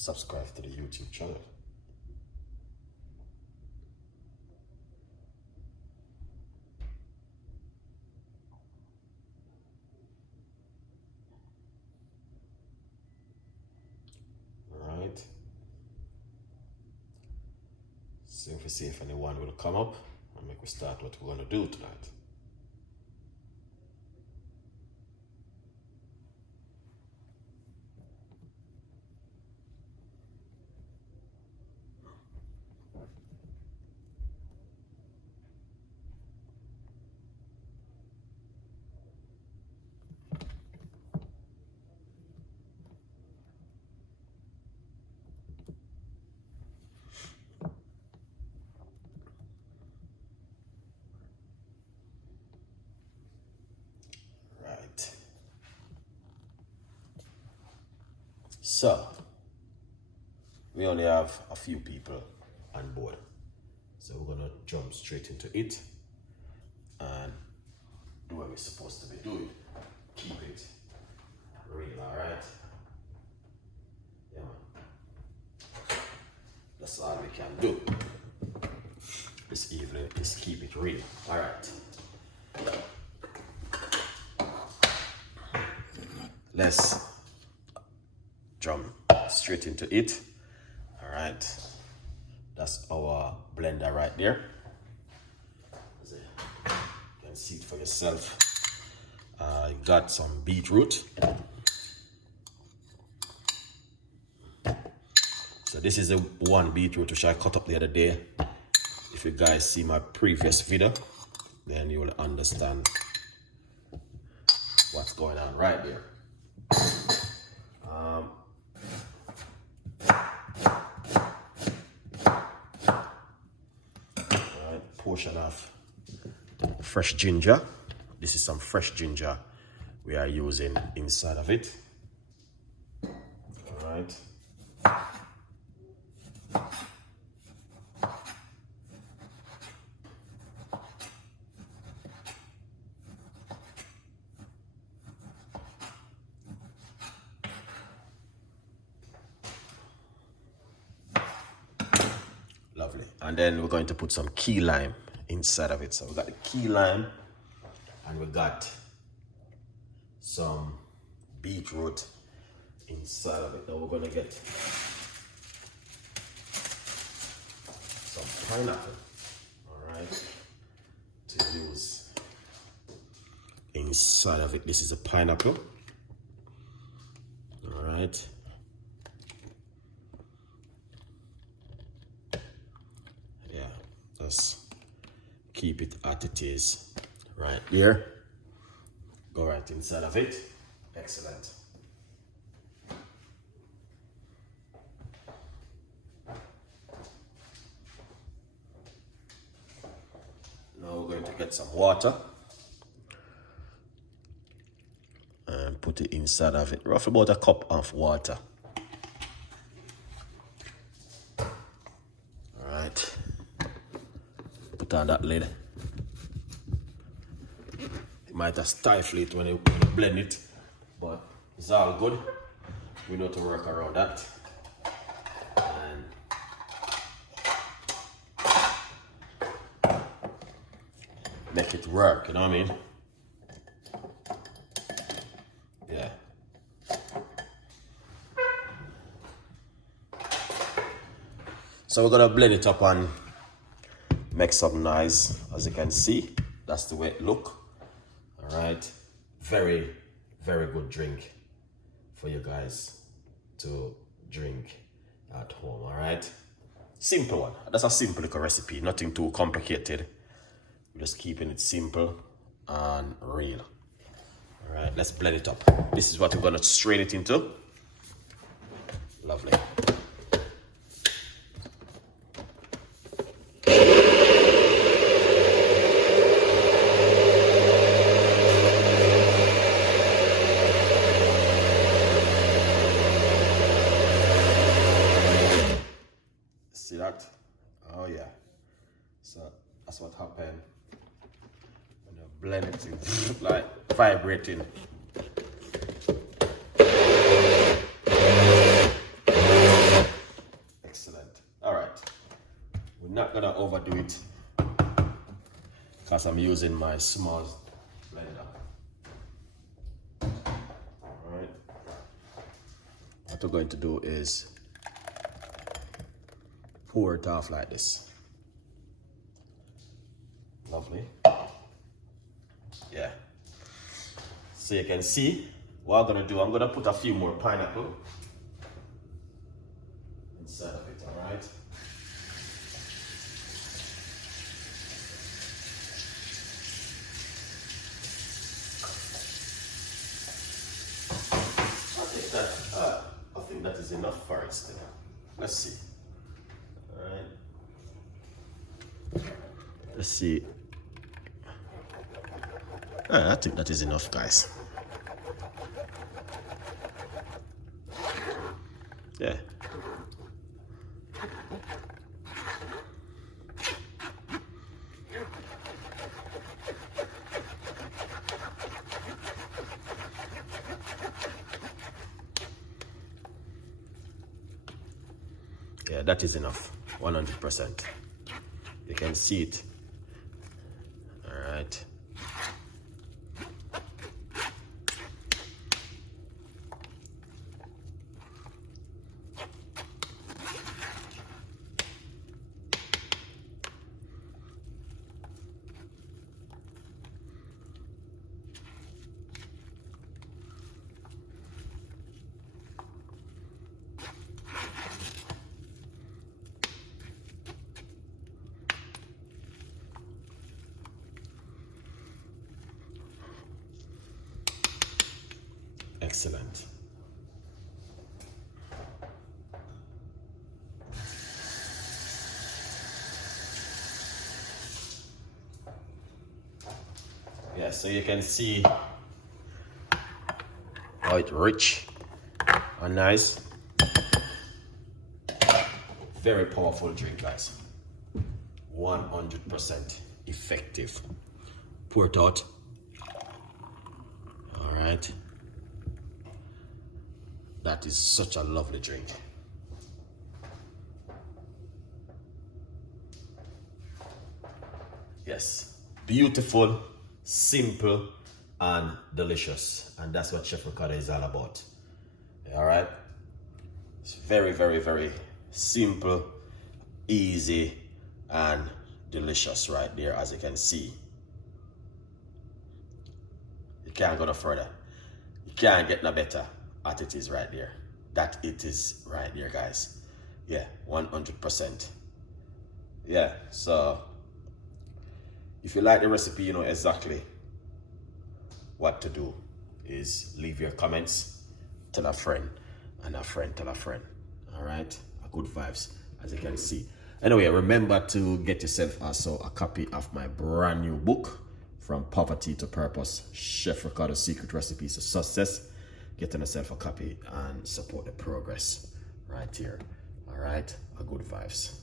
subscribe to the YouTube channel. Alright. So if we see if anyone will come up and make we start what we're gonna do tonight. So, we only have a few people on board. So we're gonna jump straight into it and do what we're supposed to be doing. Keep it real, alright? Yeah, man. That's all we can do this evening, is keep it real, alright? Let's jump straight into it. All right, that's our blender right there. You can see it for yourself. Got some beetroot. So this is the one beetroot which I cut up the other day. If you guys see my previous video, then you will understand what's going on right there. Portion of fresh ginger. This is some fresh ginger we are using inside of it. All right. Lovely. And then we're going to put some key lime inside of it. So we got the key lime and we got some beetroot inside of it. Now we're going to get some pineapple, all right, to use inside of it. This is a pineapple, all right. Let's keep it at it is right there. Go right inside of it. Excellent. Now we're going to get some water and put it inside of it. Roughly about a cup of water. On that lid. It might have stifled it when you blend it, but it's all good. We know to work around that. And make it work, you know what I mean? Yeah. So we're gonna blend it up and make some noise. As you can see, that's the way it look. All right, very good drink for you guys to drink at home. All right, simple one. That's a simple little recipe, nothing too complicated. We're just keeping it simple and real. All right, let's blend it up. This is what we're gonna strain it into. Lovely. See that? Oh yeah. So that's what happened when you blend it in, like vibrating. not gonna overdo it because I'm using my small blender. Alright. What we're going to do is pour it off like this. Lovely. Yeah. So you can see what I'm gonna do. I'm gonna put a few more pineapple inside of it, alright? I think that is enough for it still. Let's see. Alright. Let's see. I think that is enough, guys. Yeah. Yeah, that is enough. 100%. You can see it. All right. Excellent. Yeah, so you can see how it's rich and nice. Very powerful drink, guys. 100% effective. Pour it out. All right. That is such a lovely drink. Yes, beautiful, simple, and delicious. And that's what Chef Ricardo is all about. All right? It's very, very, very simple, easy, and delicious right there, as you can see. You can't go no further. You can't get no better. At it is right there. That it is right there, guys. Yeah, 100%. Yeah, so if you like the recipe, you know exactly what to do. Is leave your comments, tell a friend, and a friend tell a friend. All right, good vibes, as you can see. Anyway, remember to get yourself also a copy of my brand new book, From Poverty to Purpose, Chef Ricardo's Secret Recipes to Success. Get yourself a copy and support the progress right here. All right, good vibes.